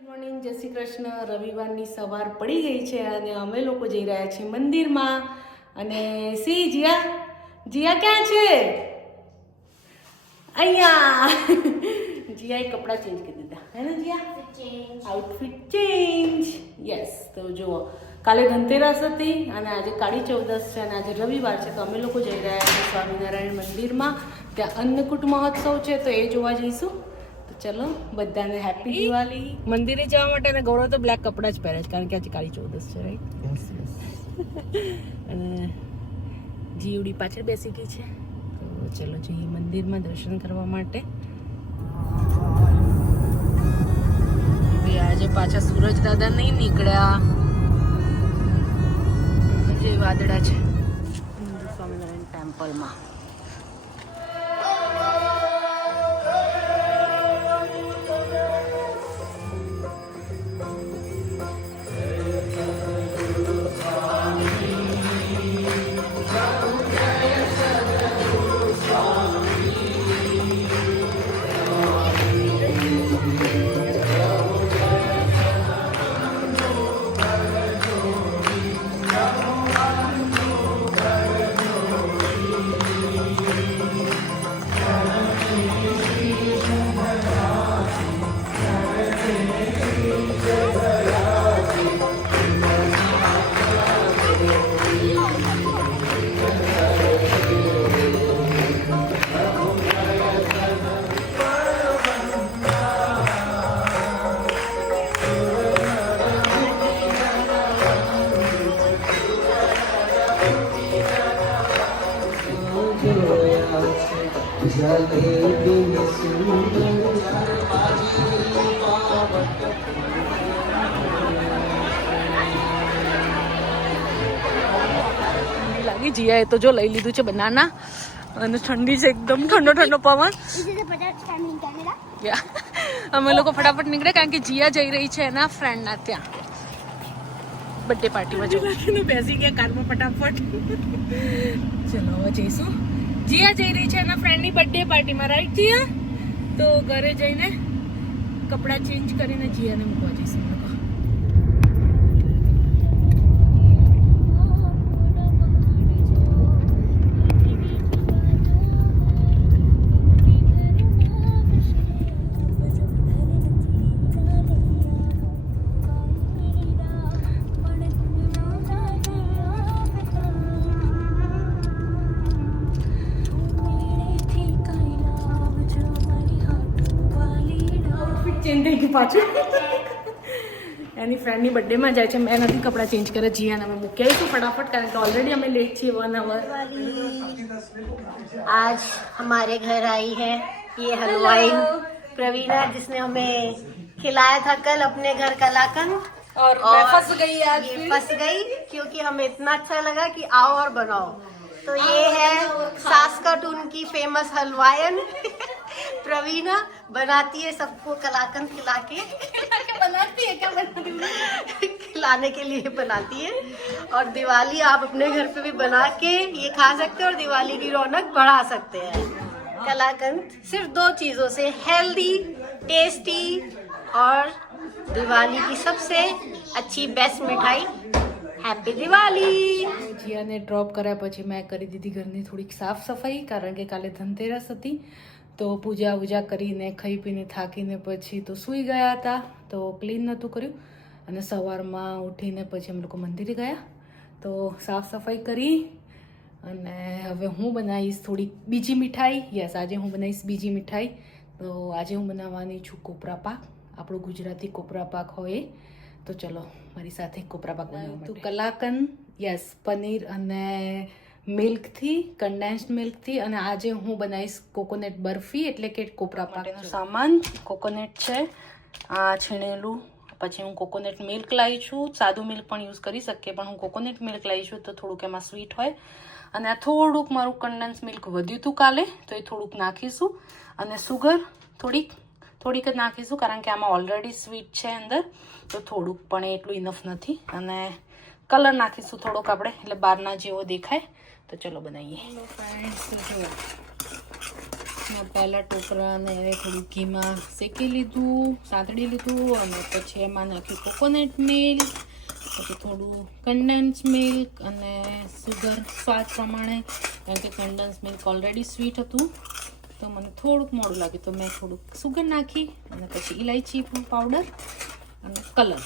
Good morning જય શ્રી કૃષ્ણ. રવિવારની સવાર પડી ગઈ છે અને અમે લોકો જઈ રહ્યા છીએ મંદિરમાં. અને સી, જીયા? જીયા ક્યાં છે? અહીંયા. જીયાએ કપડાં ચેન્જ કરી દીધા. હે ને જીયા? આઉટફિટ ચેન્જ યસ તો જુઓ, કાલે ધનતેરસ હતી અને આજે કાળી ચૌદસ છે અને આજે રવિવાર છે. તો અમે લોકો જઈ રહ્યા છીએ સ્વામિનારાયણ મંદિરમાં. ત્યાં અન્નકૂટ મહોત્સવ છે, તો એ જોવા જઈશું. ચલો બધાને હેપી દિવાળી. મંદિરે જવા માટે અને ગૌરવ તો બ્લેક કપડાં જ પહેરે છે કારણ કે આજે કાળી ચૌદસ છે રાઈટ અને જીવડી પાછળ બેસી ગઈ છે. તો ચલો જઈએ મંદિરમાં દર્શન કરવા માટે. આજે પાછા સૂરજ દાદા નહીં નીકળ્યા. જે વાદળા છે. સ્વામિનારાયણ ટેમ્પલમાં. લાગી જીયાએ તો જો લઈ લીધું છે બનાના. અને ઠંડી છે એકદમ ઠંડો ઠંડો પવન. અમે લોકો ફટાફટ નીકળે કારણ કે જીયા જઈ રહી છે એના ફ્રેન્ડના ત્યાં. બર્થડે પાર્ટીમાં જવું. બેસી ગયા કારમાં ફટાફટ. ચલો હવે જઈશું. જીયા જઈ રહી છે એના ફ્રેન્ડની બર્થડે પાર્ટીમાં રાઈટ જીયા? તો ઘરે જઈને કપડાં ચેન્જ કરીને જીયાને મૂકવા જઈશું. પાછું એની ફ્રેન્ડની બર્થડેમાં જાય છે મેં નથી કપડાં ચેન્જ કરે જીયાને અમે મૂકી આવીશું ફટાફટ કારણ કે ઓલરેડી અમે લેટ છીએ વન અવર आज हमारे घर आई है ये हलवाई प्रवीणा जिसने हमें खिलाया था कल अपने घर कलाकंद और मैं फंस गई आज ये फंस गई क्योंकि हमें इतना अच्छा लगा कि आओ और बनाओ तो ये है सासकट उनकी फेमस हलवायन प्रवीणा बनाती है सबको कलाकंद खिला के बनाती है क्या बनाती है खिलाने के लिए बनाती है और दिवाली आप अपने घर पे भी बना के ये खा सकते हैं और दिवाली की रौनक बढ़ा सकते हैं कलाकंद सिर्फ दो चीजों से हेल्दी टेस्टी और दिवाली की सबसे अच्छी बेस्ट मिठाई हैप्पी दिवाली જીયાને ડ્રોપ કર્યા પછી મેં કરી દીધી ઘરની થોડીક સાફ સફાઈ કારણ કે કાલે ધનતેરસ હતી તો પૂજા વૂજા કરીને ખાઈ પીને થાકીને પછી તો સૂઈ ગયા હતા. તો ક્લીન નહોતું કર્યું. અને સવારમાં ઉઠીને પછી અમે લોકો મંદિરે ગયા. તો સાફ સફાઈ કરી. અને હવે હું બનાવીશ થોડીક બીજી મીઠાઈ. યસ આજે હું બનાવીશ બીજી મીઠાઈ. તો આજે હું બનાવવાની છું કોપરા પાક. આપણો ગુજરાતી કોપરા પાક હોય. તો ચલો મારી સાથે કોપરા પાક બનાવવા તો કલાકંદ યસ પનીર અને મિલ્કથી કન્ડેન્સ્ડ મિલ્કથી અને આજે હું બનાવીશ કોકોનટ બરફી એટલે કે કોપરા પાકનો સામાન. કોકોનટ છે આ છીણેલું. પછી હું કોકોનટ મિલ્ક લાવી છું. સાદું મિલ્ક પણ યુઝ કરી શકીએ પણ હું કોકોનટ મિલ્ક લાવી છું તો થોડુંક એમાં સ્વીટ હોય. અને આ થોડુંક મારું કન્ડેન્સ મિલ્ક વધ્યું હતું કાલે તો એ થોડુંક નાખીશું. અને સુગર થોડીક થોડીક જ નાખીશું કારણ કે આમાં ઓલરેડી સ્વીટ છે અંદર. તો થોડુંક પણ એટલું ઇનફ નથી. અને કલર નાખીશું થોડોક આપણે, એટલે બહારના જેવો દેખાય. તો ચલો બનાવીએ. મેં પહેલાં ટોપરાને થોડું ઘીમાં શેકી લીધું સાંતળી લીધું, અને પછી એમાં નાખ્યું કોકોનટ મિલ્ક, પછી થોડું કન્ડેન્સ મિલ્ક અને સુગર સ્વાદ પ્રમાણે, કારણ કે કન્ડેન્સ મિલ્ક ઓલરેડી સ્વીટ હતું. તો મને થોડુંક મોડું લાગ્યું. તો મેં થોડુંક સુગર નાખી, અને પછી ઇલાયચી પાવડર અને કલર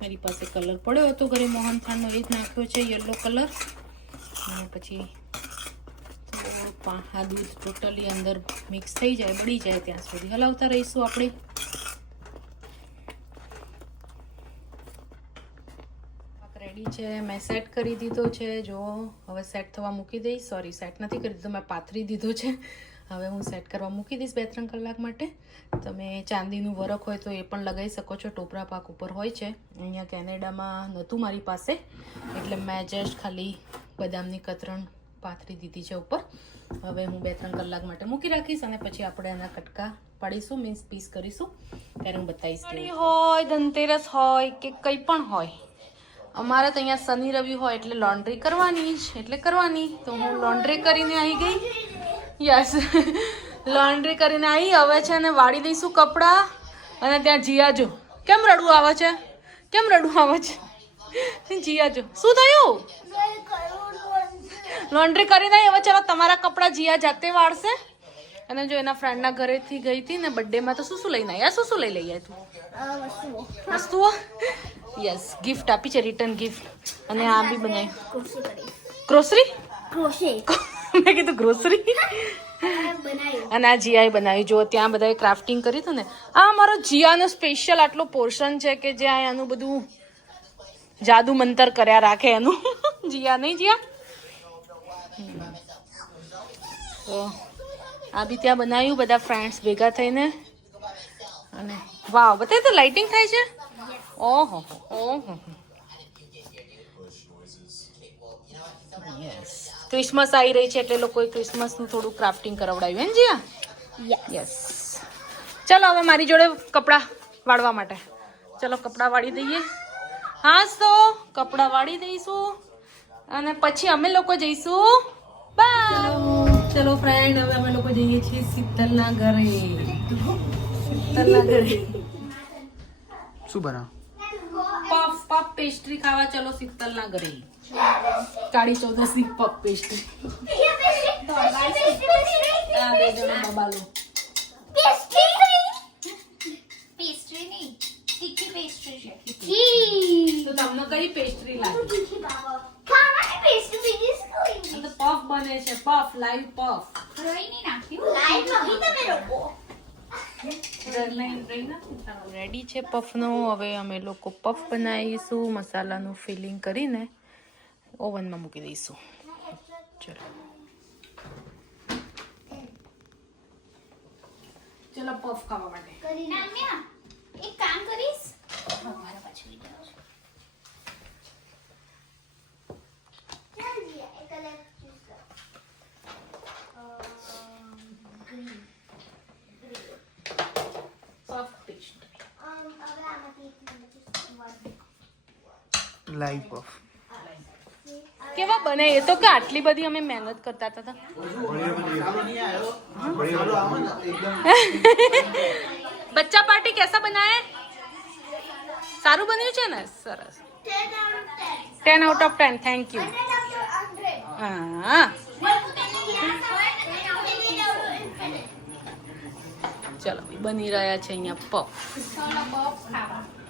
મારી પાસે કલર પડ્યો હતો. ઘરે મોહનથાળનો એ જ નાખ્યો છે યલો કલર. અને પછી આ દૂધ ટોટલી અંદર મિક્સ થઈ જાય, બળી જાય ત્યાં સુધી. હલાવતા રહીશું આપણે. રેડી છે. મેં સેટ કરી દીધો છે. જો, હવે સેટ થવા મૂકી દઈશ. સોરી સેટ નથી કરી દીધો. મેં પાથરી દીધો છે. હવે હું સેટ કરવા મૂકી દઈશ બે ત્રણ કલાક માટે. તમે ચાંદીનું વરખ હોય તો એ પણ લગાવી શકો છો. ટોપરા પાક ઉપર હોય છે. અહીંયા કેનેડામાં નહોતું મારી પાસે. એટલે મેં જસ્ટ ખાલી બદામની કતરણ પાથરી દીધી છે ઉપર. હવે હું બે ત્રણ કલાક માટે મૂકી રાખીશ અને પછી આપણે એના કટકા પાડીશું મીન્સ પીસ કરીશું. ત્યારે હું બતાવીશ હોય ધનતેરસ હોય કે કંઈ પણ હોય. અમારે તો અહીંયા શનિ રવિ હોય એટલે લોન્ડ્રી કરવાની જ એટલે કરવાની. તો હું લોન્ડ્રી કરીને આવી ગઈ. યસ લોન્ડ્રી કરીને આવી હવે છે ને વાળી દઈશું કપડાં અને ત્યાં જીયાજો કેમ રડવું આવે છે? કેમ રડવું આવે છે? જીયાજો શું થયું? લોન્ડ્રી કરીને આવી હવે ચાલો તમારા કપડાં જીયા જાતે વાળશે. અને જો એના ફ્રેન્ડના ઘરેથી ગઈ હતી ને બર્થડેમાં તો શું શું લઈને આવ્યા શું શું લઈ લઈ આવ્યા તું? વસ્તુઓ. યસ ગિફ્ટ આપી છે રિટર્ન ગિફ્ટ અને આ બી બનાવી. ગ્રોસરી મેં કીધું ગ્રોસરી અને આ જીઆઈ બનાવી જો ત્યાં બધાએ ક્રાફ્ટિંગ કરી હતું ને. આ અમારો જીયાનો સ્પેશિયલ આટલો પોર્શન છે કે જ્યાં એનું બધું જાદુ મંતર કર્યા રાખે એનું. જીયા નહીં જીયા. તો આ બી ત્યાં બનાવ્યું બધા ફ્રેન્ડ્સ ભેગા થઈને. અને વાવ બતાય તો લાઇટિંગ થાય છે? ઓહો ઓહો. યસ ક્રિસમસ આવી રહી છે એટલે લોકોએ ક્રિસમસનું થોડું ક્રાફ્ટિંગ કરાવડાવ્યું. એમ ને જીયા યસ ચલો હવે મારી જોડે કપડાં વાળવા માટે. ચલો કપડાં વાળી દઈએ. હા તો કપડાં વાળી દઈશું. અને પછી અમે લોકો જઈશું. બાય ચલો ફ્રેન્ડ હવે અમે લોકો જઈએ છીએ શીતલના ઘરે. શીતલના ઘરે. શું બનાવ? પફ પેસ્ટ્રી ખાવા ચલો શીતલના ઘરે. કાળી ચૌદસની પફ પેસ્ટ્રી આ બે જણો બબાલો તો તમને કઈ પેસ્ટ્રી લાગે? પફ બને છે પફ લાઈવ પફ. રોઈ નહીં નાખ્યું? લાઈવ તમે રોકો. રેડી છે પફનો. હવે અમે લોકો પફ બનાવીશું મસાલાનું ફિલિંગ કરીને ઓવનમાં મૂકી દઈશું. ચલો. ચલો પફ ખાવા માટે. એક કામ કરીશ. લાઈફ ઓફ કેવા બને એ તો કે આટલી બધી અમે મહેનત કરતા હતા બચ્ચા પાર્ટી કેસા બનાય સારું બન્યું છે ને સરસ ten out of ten thank you હા ચલો બની રહ્યા છે અહીંયા પફ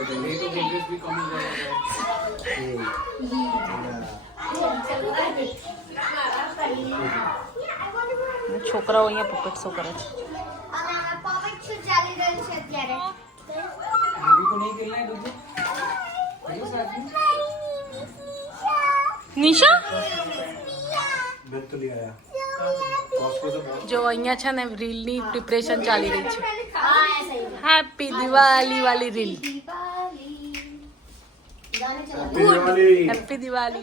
કેનેડિયન વડા છોકરાઓ અહીંયા પપેટ શો કરે છે પોકેટ શું ચાલી રહ્યું છે અત્યારે નિશા જો અહીંયા છે ને રીલની પ્રિપરેશન ચાલી રહી છે हाँ ऐसा ही હેપી દિવાળી વાલી રીલ హ్యాపీ దివాళీ